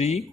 D2،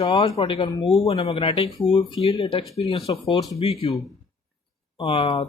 charged particle move in a magnetic field it experience a force BQ۔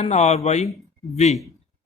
nr/v۔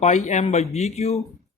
πm/bq۔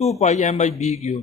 2πm/bq۔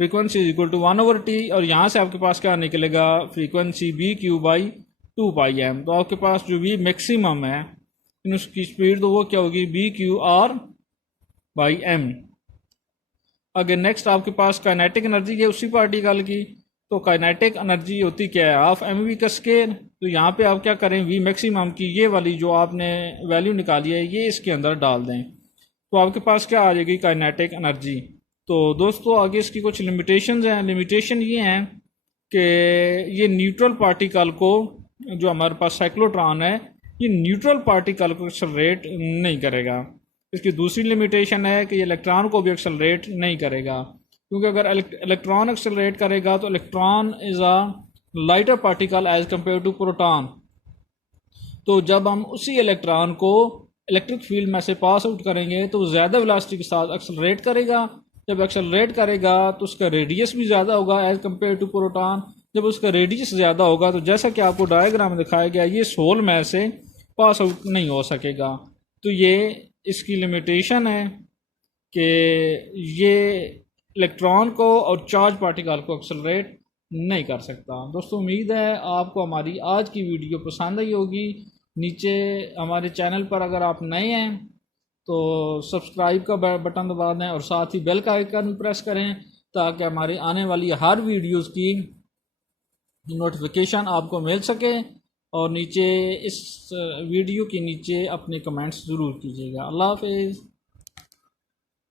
Frequency is equal to 1/t, और यहाँ से आपके पास क्या निकलेगा, frequency BQ/2πm। तो आपके पास जो V मैक्सिमम है इन उसकी स्पीड तो वो क्या होगी, BQR/m। अगर नेक्स्ट आपके पास काइनेटिक एनर्जी है उसी पार्टिकल की, तो काइनेटिक एनर्जी होती क्या है, हाफ mv का स्केल। तो यहाँ पे आप क्या करें, V मैक्सिमम की ये वाली जो आपने वैल्यू निकाली है ये इसके अंदर डाल दें, तो आपके पास क्या आ जाएगी, काइनेटिक एनर्जी। तो दोस्तों आगे इसकी कुछ लिमिटेशंस हैं। लिमिटेशन ये हैं कि ये न्यूट्रल पार्टिकल को, जो हमारे पास साइक्लोट्रॉन है, ये न्यूट्रल पार्टिकल को एक्सेलरेट नहीं करेगा। इसकी दूसरी लिमिटेशन है कि ये इलेक्ट्रॉन को भी एक्सेलरेट नहीं करेगा, क्योंकि अगर इलेक्ट्रॉन एक्सेलरेट करेगा तो electron is a lighter particle as compare to proton. तो जब हम उसी इलेक्ट्रॉन को इलेक्ट्रिक फील्ड में से पास आउट करेंगे तो ज़्यादा वेलोसिटी के साथ एक्सेलरेट करेगा। जब एक्सेलरेट करेगा तो उसका रेडियस भी ज़्यादा होगा एज कम्पेयर टू प्रोटॉन। जब उसका रेडियस ज़्यादा होगा तो जैसा कि आपको डायग्राम में दिखाया गया, ये सोल में से पास आउट नहीं हो सकेगा। तो ये इसकी लिमिटेशन है कि ये इलेक्ट्रॉन को और चार्ज पार्टिकल को एक्सेलरेट नहीं कर सकता। दोस्तों उम्मीद है आपको हमारी आज की वीडियो पसंद आई होगी। नीचे हमारे चैनल पर अगर आप नए हैं तो सब्सक्राइब का बटन दबा दें और साथ ही बेल का आइकन प्रेस करें, ताकि हमारी आने वाली हर वीडियोस की नोटिफिकेशन आपको मिल सके। और नीचे इस वीडियो के नीचे अपने कमेंट्स ज़रूर कीजिएगा। अल्लाह हाफिज़।